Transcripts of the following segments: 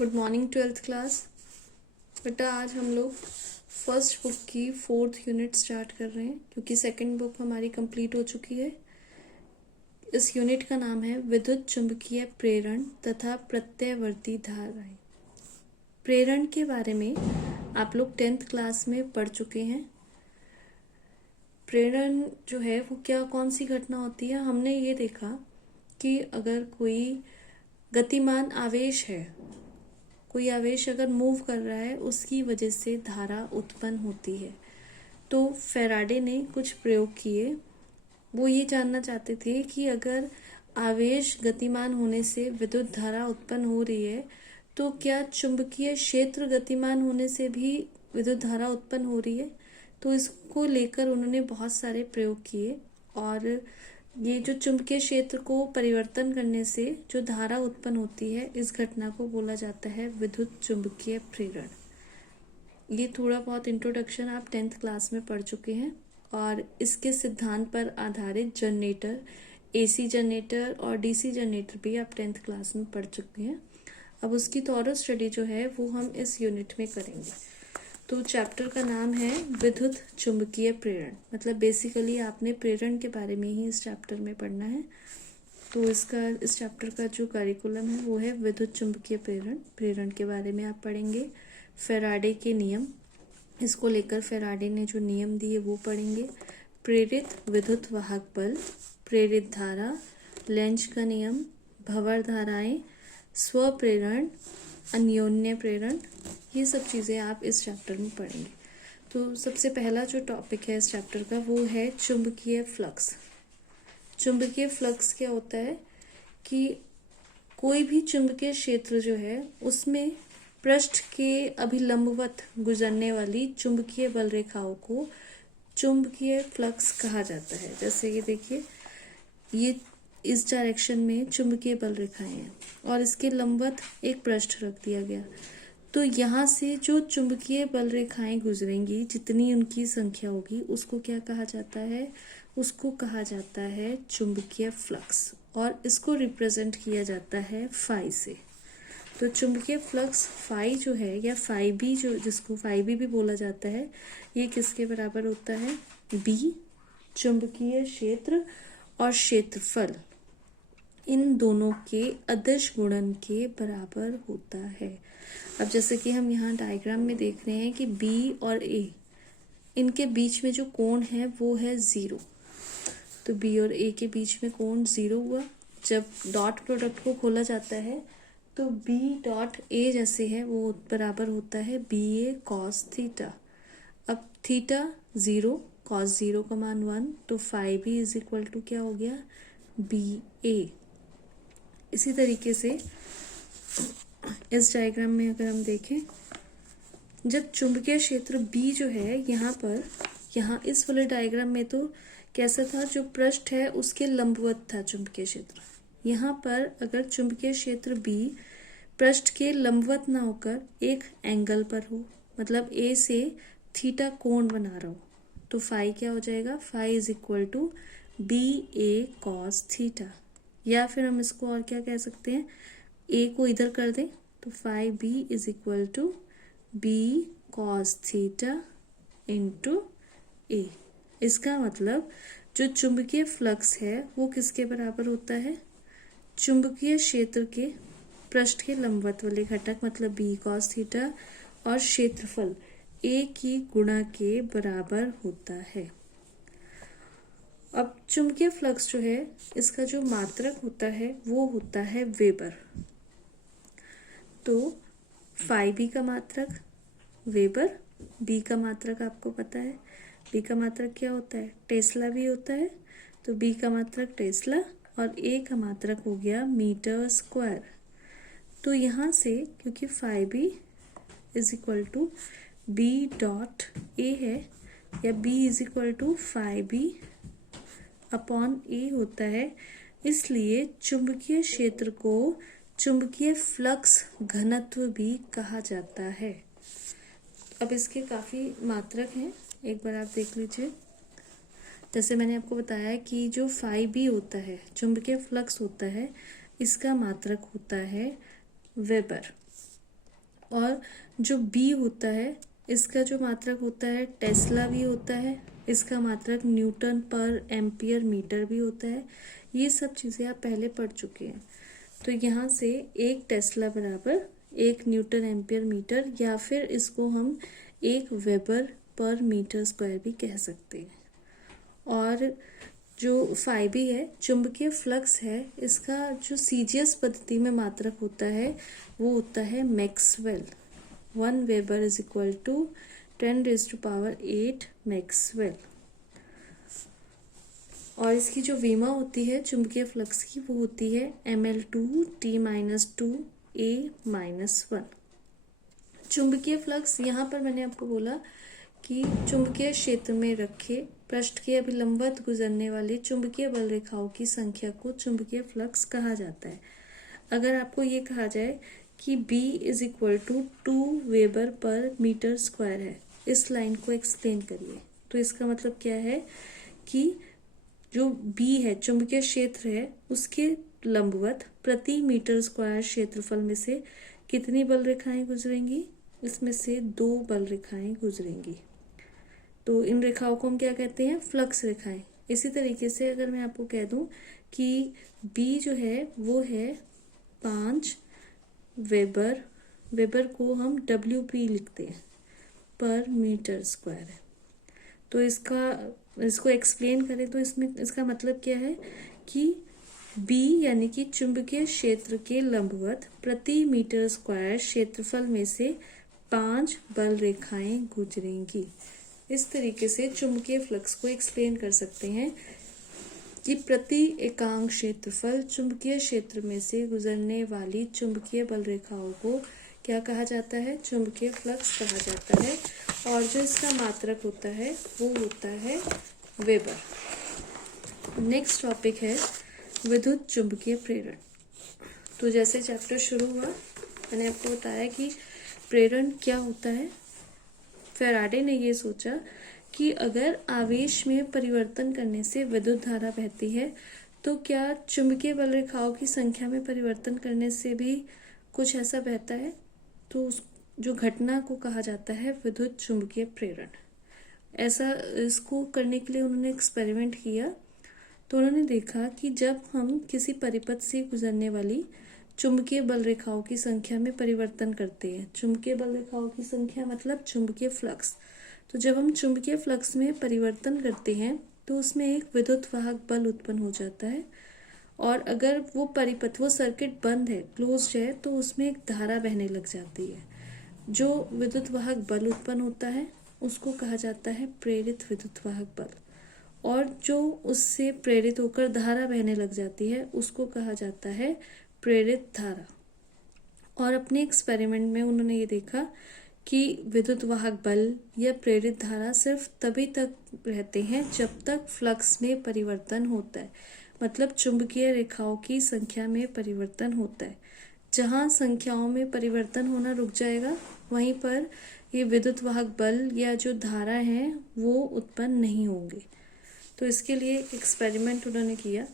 Good morning twelfth class. बेटा आज हम लोग फर्स्ट बुक की 4th यूनिट स्टार्ट कर रहे हैं क्योंकि सेकंड बुक हमारी कंप्लीट हो चुकी है। इस यूनिट का नाम है विद्युत चुंबकीय प्रेरण तथा प्रत्ययवर्ती धाराएं। प्रेरण के बारे में आप लोग 10th क्लास में पढ़ चुके हैं। प्रेरण जो है वो कौन सी घटना होती है। हमने ये देखा कि अगर कोई गतिमान आवेश है, कोई आवेश अगर मूव कर रहा है, उसकी वजह से धारा उत्पन्न होती है। तो फैराडे ने कुछ प्रयोग किए। वो ये जानना चाहते थे कि अगर आवेश गतिमान होने से विद्युत धारा उत्पन्न हो रही है तो क्या चुंबकीय क्षेत्र गतिमान होने से भी विद्युत धारा उत्पन्न हो रही है। तो इसको लेकर उन्होंने बहुत सारे प्रयोग किए और ये जो चुंबकीय क्षेत्र को परिवर्तन करने से जो धारा उत्पन्न होती है, इस घटना को बोला जाता है विद्युत चुंबकीय प्रेरण। ये थोड़ा बहुत इंट्रोडक्शन आप 10th क्लास में पढ़ चुके हैं और इसके सिद्धांत पर आधारित जनरेटर, एसी जनरेटर और डीसी जनरेटर भी आप 10th क्लास में पढ़ चुके हैं। अब उसकी थॉरो स्टडी जो है वो हम इस यूनिट में करेंगे। तो चैप्टर का नाम है विद्युत चुंबकीय प्रेरण। मतलब बेसिकली आपने प्रेरण के बारे में ही इस चैप्टर में पढ़ना है। तो इस चैप्टर का जो करिकुलम है वो है विद्युत चुंबकीय प्रेरण। प्रेरण के बारे में आप पढ़ेंगे। फैराडे के नियम, इसको लेकर फैराडे ने जो नियम दिए वो पढ़ेंगे। प्रेरित विद्युत वाहक बल, प्रेरित धारा, लेंज का नियम, भंवर धाराएं, स्वप्रेरण, अन्योन्य प्रेरण, ये सब चीज़ें आप इस चैप्टर में पढ़ेंगे। तो सबसे पहला जो टॉपिक है इस चैप्टर का वो है चुंबकीय फ्लक्स। चुंबकीय फ्लक्स क्या होता है कि कोई भी चुंबकीय क्षेत्र जो है उसमें पृष्ठ के अभिलंबवत गुजरने वाली चुंबकीय बल रेखाओं को चुंबकीय फ्लक्स कहा जाता है। जैसे ये देखिए, ये इस डायरेक्शन में चुंबकीय बल रेखाएं हैं और इसके लंबवत एक पृष्ठ रख दिया गया। तो यहाँ से जो चुंबकीय बल रेखाएं गुजरेंगी, जितनी उनकी संख्या होगी, उसको क्या कहा जाता है? उसको कहा जाता है चुंबकीय फ्लक्स और इसको रिप्रेजेंट किया जाता है फाई से। तो चुंबकीय फ्लक्स फाई जो है या फाई बी, जो जिसको फाई बी भी बोला जाता है, ये किसके बराबर होता है? बी, चुंबकीय क्षेत्र और क्षेत्रफल, इन दोनों के अदिश गुणन के बराबर होता है। अब जैसे कि हम यहाँ डायग्राम में देख रहे हैं कि बी और ए, इनके बीच में जो कोण है वो है 0। तो बी और ए के बीच में कोण 0 हुआ। जब डॉट प्रोडक्ट को खोला जाता है तो बी डॉट ए जैसे है वो बराबर होता है बी ए कॉस थीटा। अब थीटा 0, कॉस 0 का मान 1, तो phi B is equal to क्या हो गया? B A. इसी तरीके से इस डायग्राम में अगर हम देखें, जब चुंबकीय क्षेत्र B जो है यहाँ इस वाले डायग्राम में तो कैसा था, जो पृष्ठ है उसके लंबवत था चुंबकीय क्षेत्र। यहाँ पर अगर चुंबकीय क्षेत्र B पृष्ठ के लंबवत ना होकर एक एंगल पर हो, मतलब A से थीटा कोण बना रहा हो, तो फाई क्या हो जाएगा? Phi is equal to B A cos theta. या फिर हम इसको और क्या कह सकते हैं, ए को इधर कर दें तो phi B is equal to B cos theta into A. इसका मतलब जो चुंबकीय फ्लक्स है वो किसके बराबर होता है? चुंबकीय क्षेत्र के पृष्ठ के लंबवत वाले घटक, मतलब बी कॉस थीटा, और क्षेत्रफल ए की गुणा के बराबर होता है। अब चुंबकीय फ्लक्स जो है इसका जो मात्रक होता है वो होता है वेबर। तो फाई बी का मात्रक वेबर, बी का मात्रक आपको पता है, बी का मात्रक क्या होता है? टेस्ला भी होता है। तो बी का मात्रक टेस्ला और ए का मात्रक हो गया मीटर स्क्वायर। तो यहाँ से क्योंकि phi B is equal to B dot A है, या B is equal to phi B upon A होता है, इसलिए चुंबकीय क्षेत्र को चुंबकीय फ्लक्स घनत्व भी कहा जाता है। अब इसके काफ़ी मात्रक हैं, एक बार आप देख लीजिए। जैसे मैंने आपको बताया कि जो फाई बी होता है, चुंबकीय फ्लक्स होता है, इसका मात्रक होता है वेबर। और जो बी होता है इसका जो मात्रक होता है टेस्ला भी होता है, इसका मात्रक न्यूटन पर एम्पियर मीटर भी होता है। ये सब चीज़ें आप पहले पढ़ चुके हैं। तो यहाँ से एक टेस्ला बराबर एक न्यूटन एम्पियर मीटर, या फिर इसको हम एक वेबर पर मीटर स्क्वायर भी कह सकते हैं। और जो फाइबी है, चुंबकीय फ्लक्स है, इसका जो सीजीएस पद्धति में मात्रक होता है वो होता है maxwell. 1 weber is equal to 10⁸ maxwell. और इसकी जो वीमा होती है चुंबकीय फ्लक्स की वो होती है ml2T-2A-1। चुंबकीय फ्लक्स यहाँ पर मैंने आपको बोला कि चुंबकीय क्षेत्र में रखे पृष्ठ के अभिलंबवत गुजरने वाले चुंबकीय बल रेखाओं की संख्या को चुंबकीय फ्लक्स कहा जाता है। अगर आपको ये कहा जाए कि B is equal to 2 weber पर मीटर स्क्वायर है, इस लाइन को एक्सप्लेन करिए। तो इसका मतलब क्या है कि जो B है चुंबकीय क्षेत्र है, उसके लंबवत प्रति मीटर स्क्वायर क्षेत्रफल में से कितनी बल रेखाएं गुजरेंगी? इसमें से 2 बल रेखाएं गुजरेंगी। तो इन रेखाओं को हम क्या कहते हैं? फ्लक्स रेखाएं। इसी तरीके से अगर मैं आपको कह दूं कि B जो है वो है 5 वेबर, वेबर को हम WP लिखते हैं, पर मीटर स्क्वायर है। तो इसको एक्सप्लेन करें तो इसमें इसका मतलब क्या है कि B यानी कि चुंबकीय क्षेत्र के लंबवत प्रति मीटर स्क्वायर क्षेत्रफल में से 5 बल रेखाएं गुजरेंगी। इस तरीके से चुंबकीय फ्लक्स को एक्सप्लेन कर सकते हैं कि प्रति एकांक क्षेत्रफल चुंबकीय क्षेत्र में से गुजरने वाली चुंबकीय बल रेखाओं को क्या कहा जाता है? चुंबकीय फ्लक्स कहा जाता है। और जो इसका मात्रक होता है वो होता है वेबर। नेक्स्ट टॉपिक है विद्युत चुंबकीय प्रेरण। तो जैसे चैप्टर शुरू हुआ मैंने आपको बताया कि प्रेरण क्या होता है। फैराडे ने ये सोचा कि अगर आवेश में परिवर्तन करने से विद्युत धारा बहती है तो क्या चुंबकीय बल रेखाओं की संख्या में परिवर्तन करने से भी कुछ ऐसा बहता है? तो उस जो घटना को कहा जाता है विद्युत चुंबकीय प्रेरण। ऐसा इसको करने के लिए उन्होंने एक्सपेरिमेंट किया। तो उन्होंने देखा कि जब हम किसी परिपथ से गुजरने वाली चुंबकीय बल रेखाओं की संख्या में परिवर्तन करते हैं, चुंबकीय बल रेखाओं की संख्या मतलब चुंबकीय फ्लक्स, तो जब हम चुंबकीय फ्लक्स में परिवर्तन करते हैं तो उसमें एक विद्युत वाहक बल उत्पन्न हो जाता है। और अगर वो परिपथ, वो सर्किट बंद है, क्लोज्ड है, तो उसमें एक धारा बहने लग जाती है। जो विद्युत वाहक बल उत्पन्न होता है उसको कहा जाता है प्रेरित विद्युत वाहक बल, और जो उससे प्रेरित होकर धारा बहने लग जाती है उसको कहा जाता है प्रेरित धारा। और अपने एक्सपेरिमेंट में उन्होंने ये देखा कि विद्युत वाहक बल या प्रेरित धारा सिर्फ तभी तक रहते हैं जब तक फ्लक्स में परिवर्तन होता है, मतलब चुंबकीय रेखाओं की संख्या में परिवर्तन होता है। जहाँ संख्याओं में परिवर्तन होना रुक जाएगा वहीं पर ये विद्युत वाहक बल या जो धारा है वो उत्पन्न नहीं होंगे। तो इसके लिए एक्सपेरिमेंट उन्होंने किया।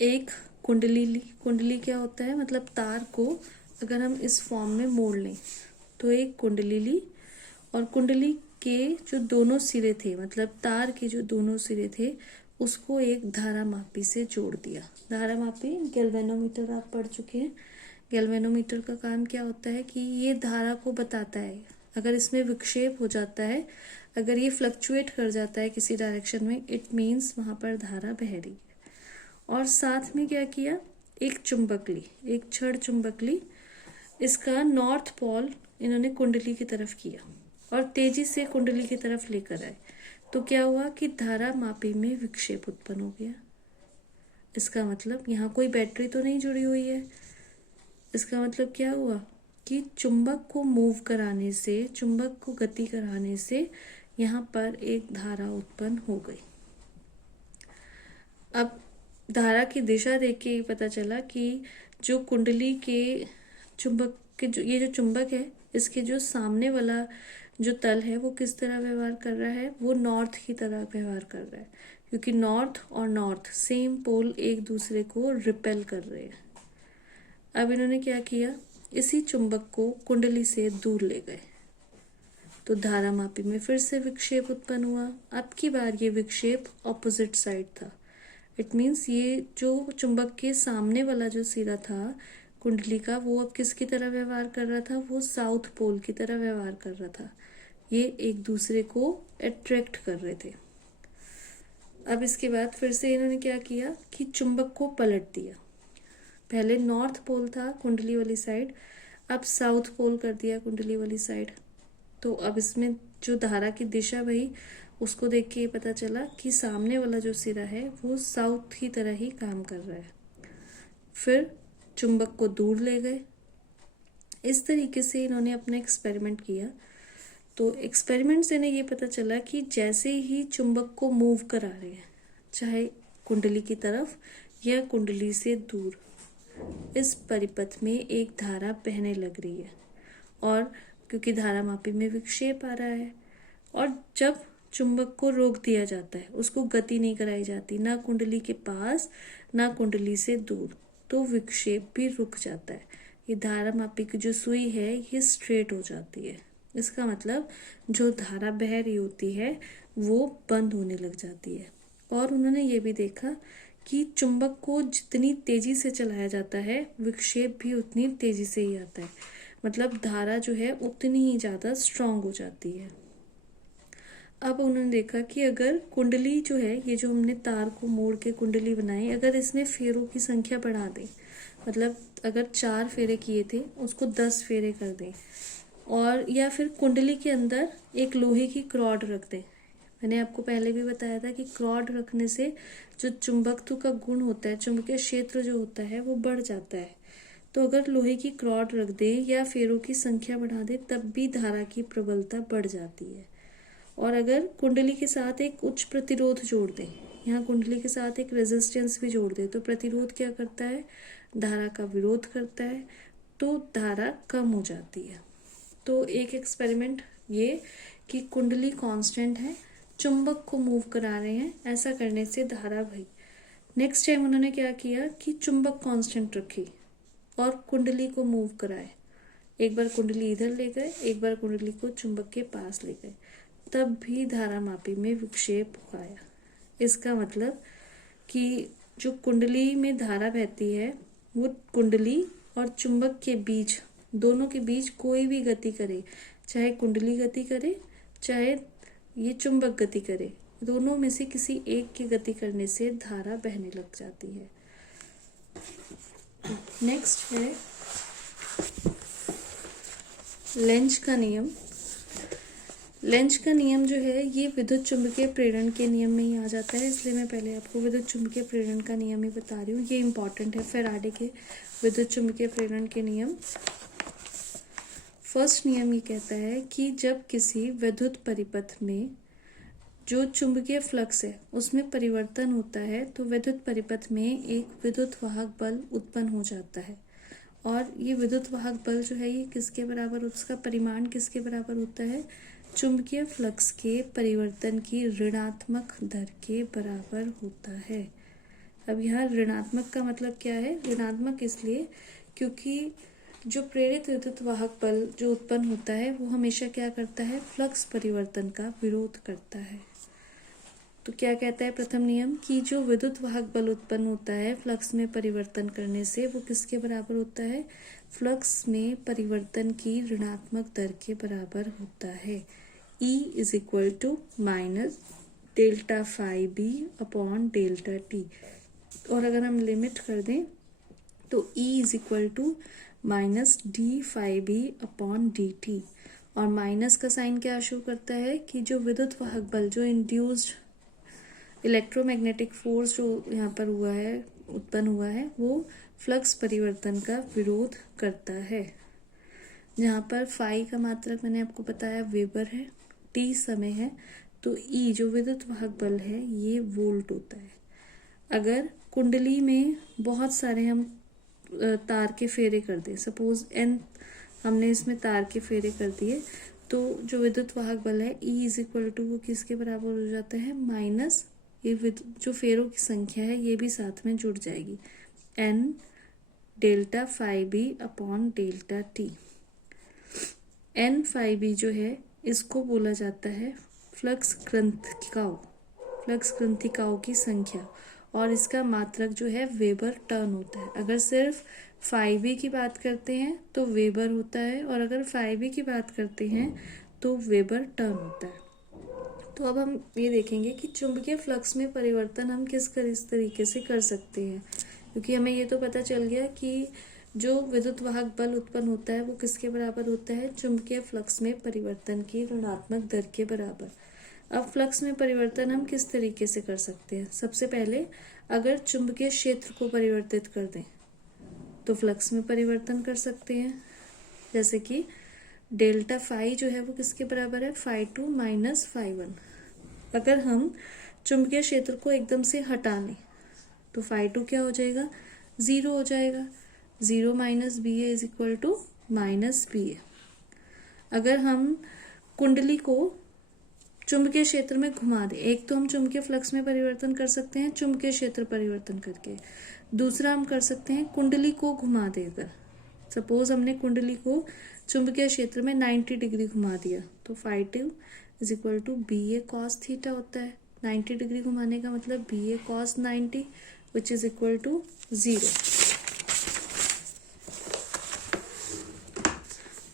एक कुंडली क्या होता है? मतलब तार को अगर हम इस फॉर्म में मोड़ लें तो एक कुंडली ली, और कुंडली के जो दोनों सिरे थे, मतलब तार के जो दोनों सिरे थे, उसको एक धारा मापी से जोड़ दिया। धारा मापी गैल्वेनोमीटर आप पढ़ चुके हैं। गैल्वेनोमीटर का काम क्या होता है कि ये धारा को बताता है अगर इसमें विक्षेप हो जाता है, अगर ये फ्लक्चुएट कर जाता है किसी डायरेक्शन में, इट मीन्स वहां पर धारा बह रही है। और साथ में क्या किया, एक चुंबक ली, एक छड़ चुंबक ली, इसका नॉर्थ पोल इन्होंने कुंडली की तरफ किया और तेजी से कुंडली की तरफ लेकर आए। तो क्या हुआ कि धारा मापी में विक्षेप उत्पन्न हो गया। इसका मतलब यहाँ कोई बैटरी तो नहीं जुड़ी हुई है। इसका मतलब क्या हुआ कि चुंबक को मूव कराने से, चुंबक को गति कराने से यहाँ पर एक धारा उत्पन्न हो गई। अब धारा की दिशा देख के पता चला कि जो कुंडली के चुंबक के ये जो चुंबक है, इसके जो सामने वाला जो तल है वो किस तरह व्यवहार कर रहा है? वो नॉर्थ की तरह व्यवहार कर रहा है, क्योंकि नॉर्थ और नॉर्थ सेम पोल एक दूसरे को रिपेल कर रहे हैं। अब इन्होंने क्या किया, इसी चुंबक को कुंडली से दूर ले गए, तो धारामापी में फिर से विक्षेप उत्पन्न हुआ। अब की बार ये विक्षेप ऑपोजिट साइड था। इट मीन्स ये जो चुंबक के सामने वाला जो सिरा था कुंडली का, वो अब किसकी तरह व्यवहार कर रहा था, वो साउथ पोल की तरह व्यवहार कर रहा था। ये एक दूसरे को अट्रैक्ट कर रहे थे। अब इसके बाद फिर से इन्होंने क्या किया कि चुंबक को पलट दिया। पहले नॉर्थ पोल था कुंडली वाली साइड, अब साउथ पोल कर दिया कुंडली वाली साइड। तो अब इसमें जो धारा की दिशा भई, उसको देख के ये पता चला कि सामने वाला जो सिरा है वो साउथ की तरह ही काम कर रहा है। फिर चुंबक को दूर ले गए। इस तरीके से इन्होंने अपना एक्सपेरिमेंट किया। तो एक्सपेरिमेंट से इन्हें ये पता चला कि जैसे ही चुंबक को मूव करा रहे हैं, चाहे कुंडली की तरफ या कुंडली से दूर, इस परिपथ में एक धारा बहने लग रही है। और क्योंकि धारामापी में विक्षेप आ रहा है, और जब चुंबक को रोक दिया जाता है, उसको गति नहीं कराई जाती, ना कुंडली के पास ना कुंडली से दूर, तो विक्षेप भी रुक जाता है। ये धारामापी की जो सुई है ये स्ट्रेट हो जाती है। इसका मतलब जो धारा बह रही होती है वो बंद होने लग जाती है। और उन्होंने ये भी देखा कि चुंबक को जितनी तेजी से चलाया जाता है, विक्षेप भी उतनी तेजी से ही आता है। मतलब धारा जो है उतनी ही ज्यादा स्ट्रांग हो जाती है। अब उन्होंने देखा कि अगर कुंडली जो है, ये जो हमने तार को मोड़ के कुंडली बनाई, अगर इसमें फेरों की संख्या बढ़ा दें, मतलब अगर 4 फेरे किए थे उसको 10 फेरे कर दें, और या फिर कुंडली के अंदर एक लोहे की क्रॉड रख दें। मैंने आपको पहले भी बताया था कि क्रॉड रखने से जो चुंबकत्व का गुण होता है, चुंबकीय क्षेत्र जो होता है वो बढ़ जाता है। तो अगर लोहे की क्रॉड रख दें या फेरों की संख्या बढ़ा दें, तब भी धारा की प्रबलता बढ़ जाती है। और अगर कुंडली के साथ एक उच्च प्रतिरोध जोड़ दें, यहाँ कुंडली के साथ एक रेजिस्टेंस भी जोड़ दें, तो प्रतिरोध क्या करता है, धारा का विरोध करता है, तो धारा कम हो जाती है। तो एक एक्सपेरिमेंट ये कि कुंडली कांस्टेंट है, चुंबक को मूव करा रहे हैं, ऐसा करने से धारा भई। नेक्स्ट टाइम उन्होंने क्या किया कि चुंबक कांस्टेंट रखी और कुंडली को मूव कराए। एक बार कुंडली इधर ले गए, एक बार कुंडली को चुंबक के पास ले गए, तब भी धारामापी में विक्षेप आया। इसका मतलब कि जो कुंडली में धारा बहती है, वो कुंडली और चुंबक के बीच, दोनों के बीच कोई भी गति करे, चाहे कुंडली गति करे चाहे ये चुंबक गति करे, दोनों में से किसी एक की गति करने से धारा बहने लग जाती है। नेक्स्ट है लेंज का नियम। लेंज का नियम जो है ये विद्युत चुंबकीय प्रेरण के नियम में ही आ जाता है, इसलिए मैं पहले आपको विद्युत चुंबकीय प्रेरण का नियम ही बता रही हूँ। ये इंपॉर्टेंट है, फैराडे के विद्युत चुंबकीय प्रेरण के नियम। फर्स्ट नियम ये कहता है कि जब किसी विद्युत परिपथ में जो चुंबकीय फ्लक्स है उसमें परिवर्तन होता है, तो विद्युत परिपथ में एक विद्युत वाहक बल उत्पन्न हो जाता है। और ये विद्युत वाहक बल जो है ये किसके बराबर, उसका परिमाण किसके बराबर होता है, चुंबकीय फ्लक्स के परिवर्तन की ऋणात्मक दर के बराबर होता है। अब यहाँ ऋणात्मक का मतलब क्या है, ऋणात्मक इसलिए क्योंकि जो प्रेरित विद्युत वाहक बल जो उत्पन्न होता है वो हमेशा क्या करता है, फ्लक्स परिवर्तन का विरोध करता है। तो क्या कहता है प्रथम नियम कि जो विद्युत वाहक बल उत्पन्न होता है फ्लक्स में परिवर्तन करने से, वो किसके बराबर होता है, फ्लक्स में परिवर्तन की ऋणात्मक दर के बराबर होता है। E is equal to minus delta phi B upon delta T. और अगर हम लिमिट कर दें तो E is equal to minus D phi B upon D T. और माइनस का साइन क्या शो करता है कि जो विद्युत वाहक बल, जो इंड्यूस्ड इलेक्ट्रोमैग्नेटिक फोर्स जो यहाँ पर हुआ है, उत्पन्न हुआ है, वो फ्लक्स परिवर्तन का विरोध करता है। जहाँ पर फाई का मात्रक मैंने आपको बताया वेबर है, टी समय है, तो ई जो विद्युत वाहक बल है ये वोल्ट होता है। अगर कुंडली में बहुत सारे हम तार के फेरे कर दें, सपोज एन हमने इसमें तार के फेरे कर दिए, तो जो विद्युत वाहक बल है E इज इक्वल टू वो किसके बराबर हो जाता है, माइनस ये जो फेरों की संख्या है ये भी साथ में जुड़ जाएगी, N delta phi B upon delta T. N phi B जो है इसको बोला जाता है फ्लक्स ग्रंथिकाओं की संख्या, और इसका मात्रक जो है वेबर टर्न होता है। अगर सिर्फ फाई बी की बात करते हैं तो वेबर होता है, और अगर फाई बी की बात करते हैं तो वेबर टर्न होता है। तो अब हम ये देखेंगे कि चुंबकीय फ्लक्स में परिवर्तन हम किस तरीके से कर सकते हैं, क्योंकि हमें ये तो पता चल गया कि जो विद्युत वाहक बल उत्पन्न होता है वो किसके बराबर होता है, चुंबकीय फ्लक्स में परिवर्तन की ऋणात्मक दर के बराबर। अब फ्लक्स में परिवर्तन हम किस तरीके से कर सकते हैं। सबसे पहले अगर चुंबकीय क्षेत्र को परिवर्तित कर दें तो फ्लक्स में परिवर्तन कर सकते हैं, जैसे कि डेल्टा फाई जो है वो किसके बराबर है, phi two minus phi one. अगर हम चुंबकीय क्षेत्र को एकदम से हटा लें तो फाई टू क्या हो जाएगा, जीरो हो जाएगा। Zero minus B A is equal to minus B A. अगर हम कुंडली को चुंबकीय क्षेत्र में घुमा दें, एक तो हम चुंबकीय फ्लक्स में परिवर्तन कर सकते हैं चुंबकीय क्षेत्र परिवर्तन करके, दूसरा हम कर सकते हैं कुंडली को घुमा दें। अगर सपोज हमने कुंडली को चुंबकीय क्षेत्र में 90 डिग्री घुमा दिया तो phi two is equal to B A cos theta होता है। 90 डिग्री घुमाने का मतलब B A cos 90 which is equal to 0।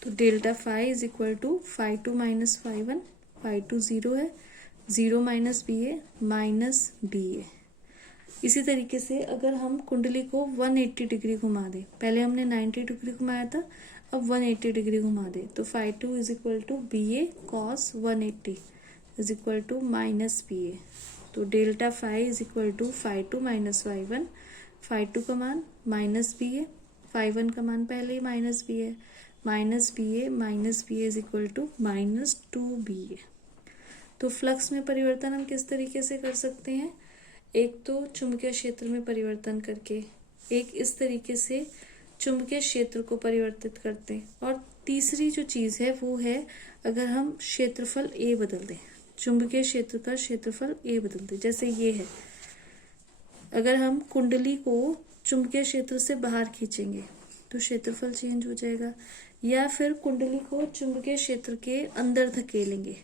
तो delta phi is equal to phi two minus phi one, phi two 0 है, 0 minus B A minus B A. इसी तरीके से अगर हम कुंडली को 180 डिग्री घुमा दें, पहले हमने 90 डिग्री घुमाया था, अब 180 डिग्री घुमा दें तो phi two is equal to B A cos 180 is equal to minus B A. तो delta phi is equal to phi two minus phi one, phi two का मान minus B A, phi one का मान पहले ही minus B A, minus B A is equal to minus 2 B A. तो flux में परिवर्तन हम किस तरीके से कर सकते हैं, एक तो चुंबकीय क्षेत्र में परिवर्तन करके, एक इस तरीके से चुंबकीय क्षेत्र को परिवर्तित करते हैं, और तीसरी जो चीज है वो है अगर हम क्षेत्रफल ए बदल दें, चुंबकीय क्षेत्र का क्षेत्रफल ए बदल दें। जैसे ये है, अगर हम कुंडली को चुंबकीय क्षेत्र से बाहर खींचेंगे तो क्षेत्रफल चेंज हो जाएगा, या फिर कुंडली को चुंबकीय क्षेत्र के अंदर धकेलेंगे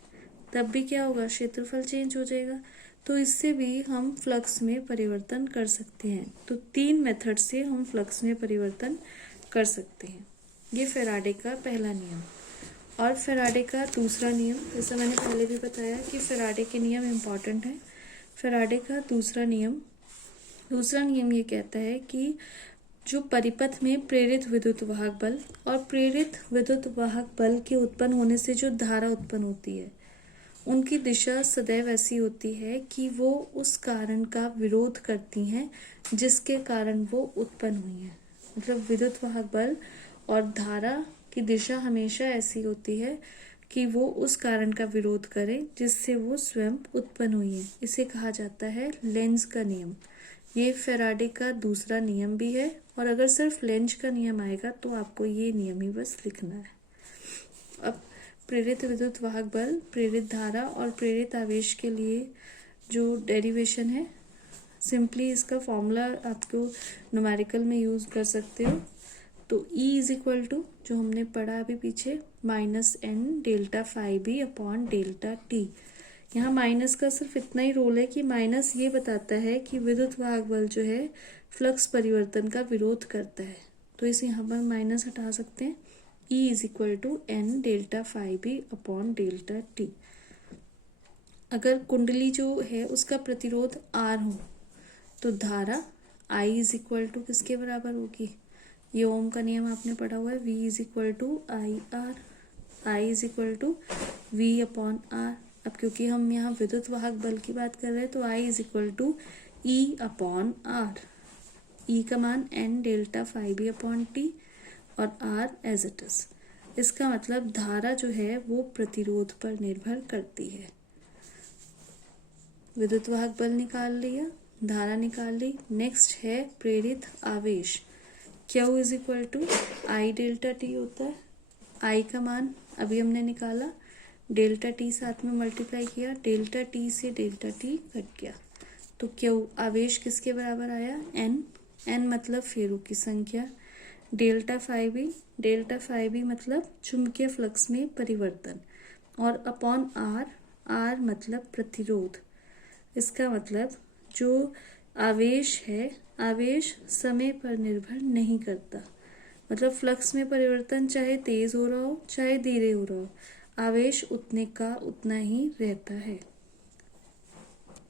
तब भी क्या होगा, क्षेत्रफल चेंज हो जाएगा। तो इससे भी हम फ्लक्स में परिवर्तन कर सकते हैं। तो 3 मेथड से हम फ्लक्स में परिवर्तन कर सकते हैं। ये फैराडे का पहला नियम। और फैराडे का दूसरा नियम, जैसा मैंने पहले भी बताया कि फैराडे के नियम इम्पॉर्टेंट है। फैराडे का दूसरा नियम ये कहता है कि जो परिपथ में प्रेरित विद्युत वाहक बल और प्रेरित विद्युत वाहक बल के उत्पन्न होने से जो धारा उत्पन्न होती है उनकी दिशा सदैव ऐसी होती है कि वो उस कारण का विरोध करती हैं जिसके कारण वो उत्पन्न हुई है। मतलब विद्युत वाहक बल और धारा की दिशा हमेशा ऐसी होती है कि वो उस कारण का विरोध करे जिससे वो स्वयं उत्पन्न हुई है। इसे कहा जाता है लेंज का नियम। ये फैराडे का दूसरा नियम भी है, और अगर सिर्फ लेंज का नियम आएगा तो आपको ये नियम ही बस लिखना है। अब प्रेरित विद्युत वाहक बल, प्रेरित धारा और प्रेरित आवेश के लिए जो डेरिवेशन है, सिंपली इसका फॉर्मूला आपको न्यूमेरिकल में यूज कर सकते हो। तो E इज इक्वल टू जो हमने पढ़ा अभी पीछे, minus N delta phi B upon delta T. यहाँ माइनस का सिर्फ इतना ही रोल है कि माइनस ये बताता है कि विद्युत वाहक बल जो है फ्लक्स परिवर्तन का विरोध करता है। तो इसे यहाँ पर माइनस हटा सकते हैं। E is equal to N delta phi B upon delta T. अगर कुंडली जो है उसका प्रतिरोध R हो तो धारा I इज इक्वल टू किसके बराबर होगी, ये ओम का नियम आपने पढ़ा हुआ है, V is equal to I R, I is equal to V upon R। अब क्योंकि हम यहाँ विद्युत वाहक बल की बात कर रहे हैं तो I is equal to E upon R। E का मान n delta phi B upon T और R एज इट इज। इसका मतलब धारा जो है वो प्रतिरोध पर निर्भर करती है। विद्युत वाहक बल निकाल लिया, धारा निकाल ली। नेक्स्ट है प्रेरित आवेश। Q is equal to I delta T होता है। I का मान अभी हमने निकाला, डेल्टा टी साथ में मल्टीप्लाई किया, डेल्टा टी से डेल्टा टी कट गया तो Q आवेश किसके बराबर आया, n। n मतलब फेरों की संख्या। डेल्टा फाई भी मतलब चुंबकीय फ्लक्स में परिवर्तन, और अपॉन आर, आर मतलब प्रतिरोध। इसका मतलब जो आवेश है, आवेश समय पर निर्भर नहीं करता। मतलब फ्लक्स में परिवर्तन चाहे तेज हो रहा हो चाहे धीरे हो रहा हो, आवेश उतने का उतना ही रहता है।